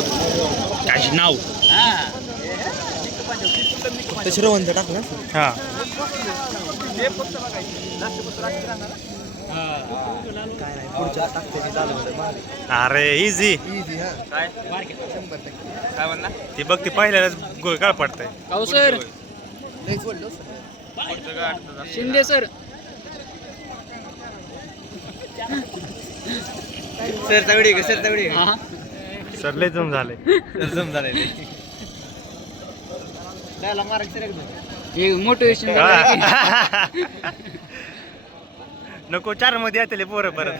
त्याचे नाव श्रवंत टाकलं हा पुढच्या टाकते अरे इझी इझी हा काय 100% काय म्हणला ती बघ ती पहिल्यालाच गोळ काळ पडतंय अहो सर लईच बोललो सर शिंदे सर सरचा व्हिडिओ सरचा व्हिडिओ हा सर लय जम झाले जम झालाय त्याला मार्क सर एकदम हे मोटिवेशन नको 4 मध्ये येतले पोरं परत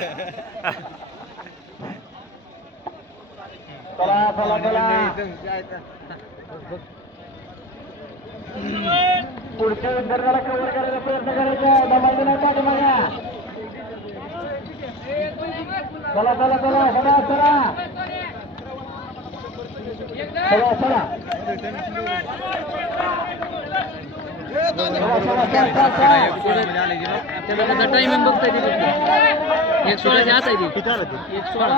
पुढच्या विद्यार्थ्याला कव्हर करायचा प्रयत्न करायचा दबायचं नाही पाठीमागा चला चला चला चला चला चला त्याचा टायमिंग बघताय ते 1:16 आत आहे किती आलं ते 1:16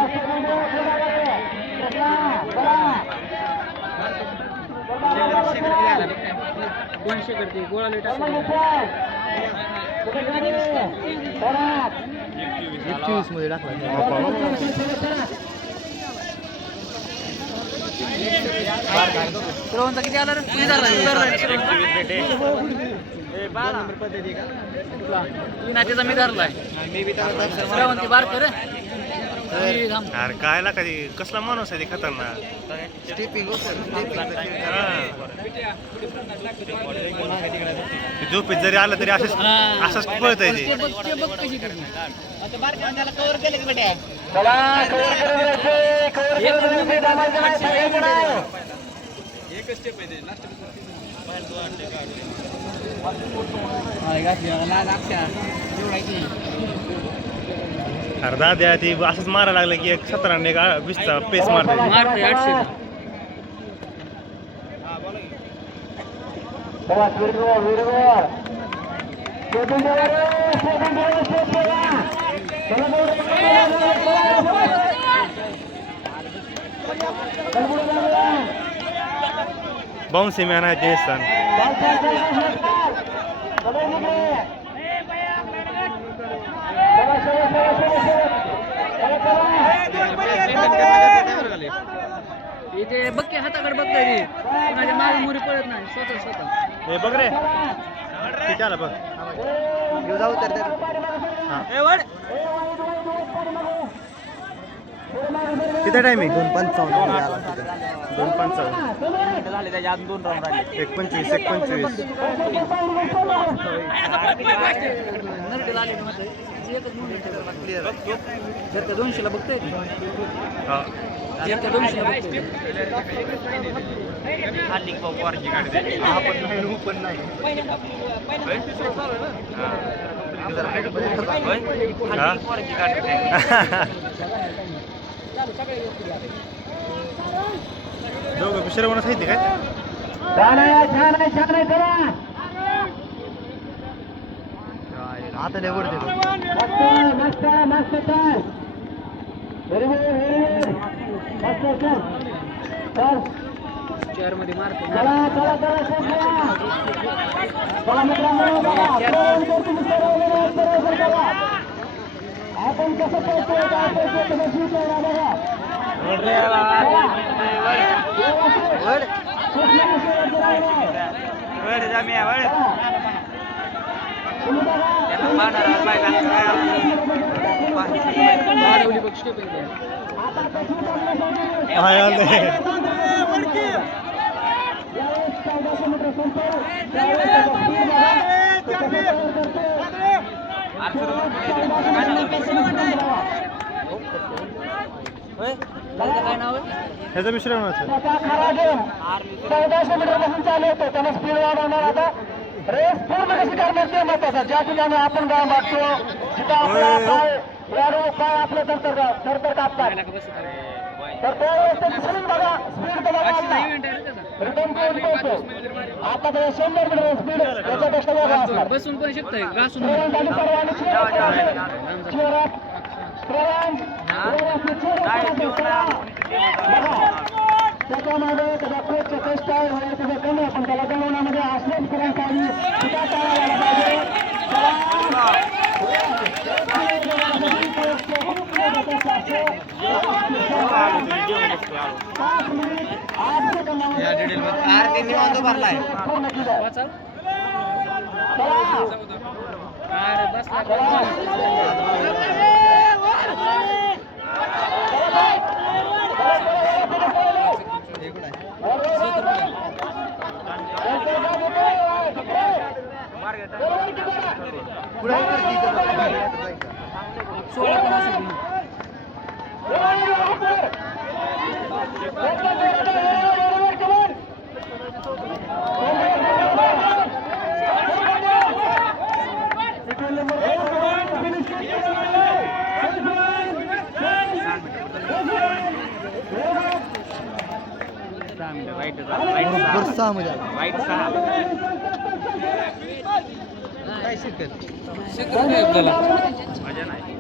200 करते गोळा लेट 21 मध्ये टाकला श्रवणचा किती आला रे त्याचा मी धरलाय श्रवणची बार कर अरे काय ला कधी कसला माणूस आहे ते खतरनाक स्टेपिंग झोपेत जरी आलं तरी असंच असंच पळत आहे ते बघ कशी करते चला कव्हर करायचे कव्हर करायचे दबायचं नाही सांगायचं नाही अर्धा द्या ती असंच मारायला लागलं की एक 17 ने 20चा पेस मारते मारते 800 चला वीरगोळ वीरगोळ शोधून ठेवा रे शोधून ठेवा शोध ठेवा बाउन्सी मॅन आहे जयसन इथे बघ की हाताकडे बघताय रे कुणाच्या मागे मुरी पडत नाही स्वतः हे बघ रे किती आला बघ घेऊ जाऊ तर किती टायमिंग 2:55 आला 2:55 झाले त्याच्या आत 2 राऊंड राहिले 1:25 1:25 नरडे झाले ना मग एकच मुंडी जर का 200 ला बघताय हा जर का 200 ला बघताय खाली वरची गाडी पण नाही दोघं श्रवणच आहे ते काय छान आहे छान आहे छान आहे चला आता लेवर दे मस्त मस्त मस्त काय व्हेरी गुड व्हेरी गुड मस्त चल चल चेअर मध्ये मारतो चला चला चला चला चला मित्रांनो बघा आपण कसं पोहोचतोय काय पोहोचतोय कसं शिकवणार वाढवली बघ स्टेप काय नाव आहे ह्याचं मिश्रणाचं 1400 मीटर पासून चालू होतं त्याला स्पीड वाढवणार आता रेस पूर्ण कशी करणार ते महत्वाचं ज्या ठिकाणी आपण गाव मागतो जिथं आपला पाय आपलं थरथर कापतात तर त्यावेळेस त्यांची स्पीड बघा स्पीड तर बघा रिटर्न पोहोचतो आता तर 100 मीटर स्पीड त्याच्यापेक्षा वेगळा असणार बसून पण शकताय घासून बघा त्याच्यामध्ये त्याचा कोचचं कष्ट आहे वगैरे त्याचं कमी आहे पण त्याला बनवण्यामध्ये असल्याच पुरणपोळी सुद्धा तयार व्हायला पाहिजे पूर्ण केलं वाचाल अरे बसला पुढे करते सोळा कोणासाठी बरोबर 6 मध्ये आला काय शिकत शिकत नाही आपल्याला मजा नाही